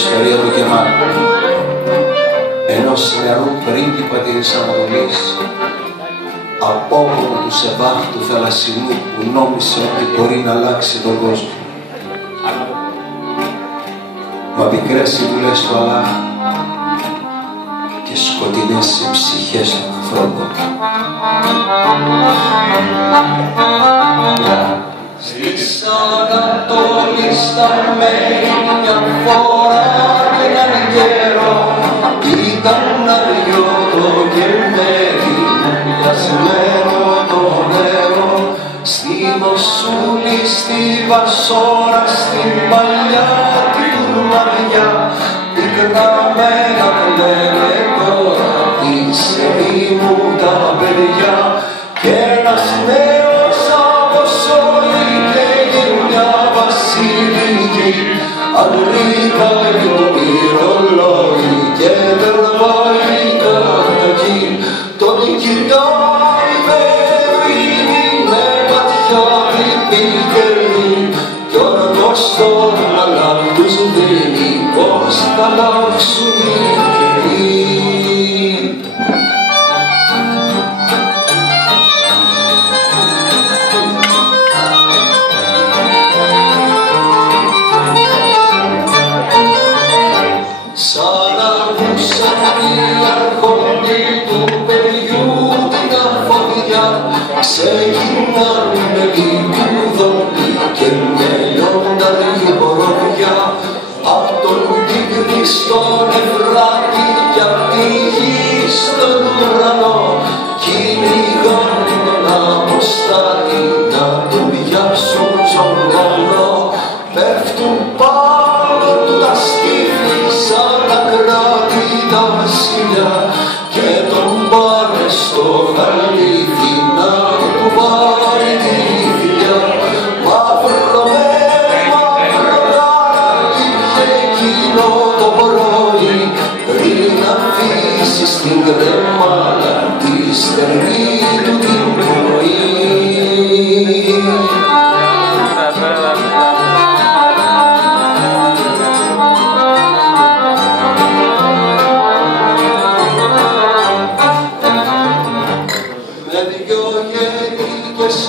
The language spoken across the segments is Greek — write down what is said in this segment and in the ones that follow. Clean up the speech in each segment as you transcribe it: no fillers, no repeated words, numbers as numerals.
Ιστορία του Κεμάλ, ενός νεαρού πρίγκιπα της Ανατολής, απόγονο του Σεβάχ του Θαλασσινού, που νόμισε ότι μπορεί να αλλάξει τον κόσμο. Μα πικρές συμβουλές του Αλλάχ και σκοτεινές οι ψυχές των ανθρώπων. Στις Ανατολή στα μέρη μια φορά έναν καιρό ήταν αδιώτο και μέρη μοιασμένο το νερό. Στη Μοσούλη, στη Βασόρα, στην παλιά τη Τουρμαδιά, πικραμένα λένε τώρα είσαι μου τα παιδιά. Κι ένας νέος από όλη και μια βασιλική ανρίκανε το μυρολόι και τερβάει κατά εκεί. Τον κοιτάει με ειρήνη, με ματιά πικερή κι όρκος στον Αλλάχ τους δίνει πως θα αλλάξουν οι καιροί. Σαν ακούσαν οι αρχόνοι του παιδιού την αφοδιά, ξεκινάν με λιγουδόνι και με λιονταρή μποροδιά. Απ' τον Τίγρη στον Εφράτη κι απ' τη γη στον ουρανό, κυνηγάν τον αποστάτη να τον πιάσουν ζωντανό. Πέφτουν πάνω του τα σκύφη σαν ακράτη τα σκυλιά και τον πάνε στο χαλίφι να του πάρει τη φιλιά. Μαύρο γάλα είχε εκείνο το πρωί πριν αφήσει στην κρεμάλα τη στερνή του την πνοή.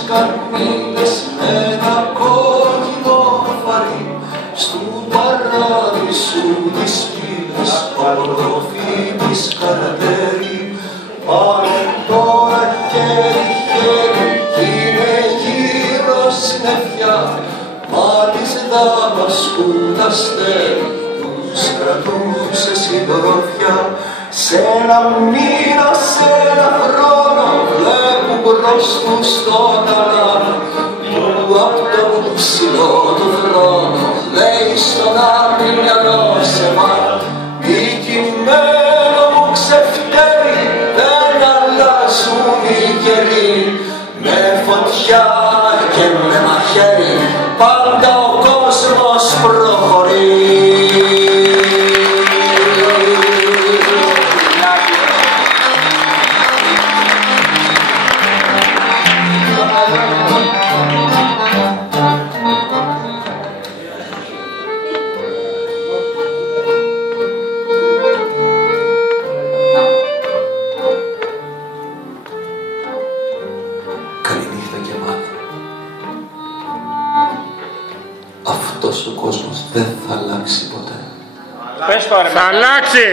Καρμίνες με ένα κόκκινο φαρί στου παράδεισου της πύλης οροφή της καρατέρη. Πάνε τώρα χέρι-χέρι κι είναι γύρω συννεφιά, μα της Δαμασκού τα αστέρι τους κρατούσε συντροφιά. Σ' ένα μήνα, σ' ένα χρόνο βλέπουν μπρος τους στον Αλλάχ που απ' τον ψηλό του θρόνο λέει στον άμυαλο Σεβάχ. Νικημένο μου ξεφτέρι δεν αλλάζουν οι καιροί, με φωτιά και με μαχαίρι πάντα ο κόσμος προχωρεί. Καληνύχτα Κεμάλ. Αυτός ο κόσμος δεν θα αλλάξει ποτέ. Πες το ρε. Θα αλλάξει.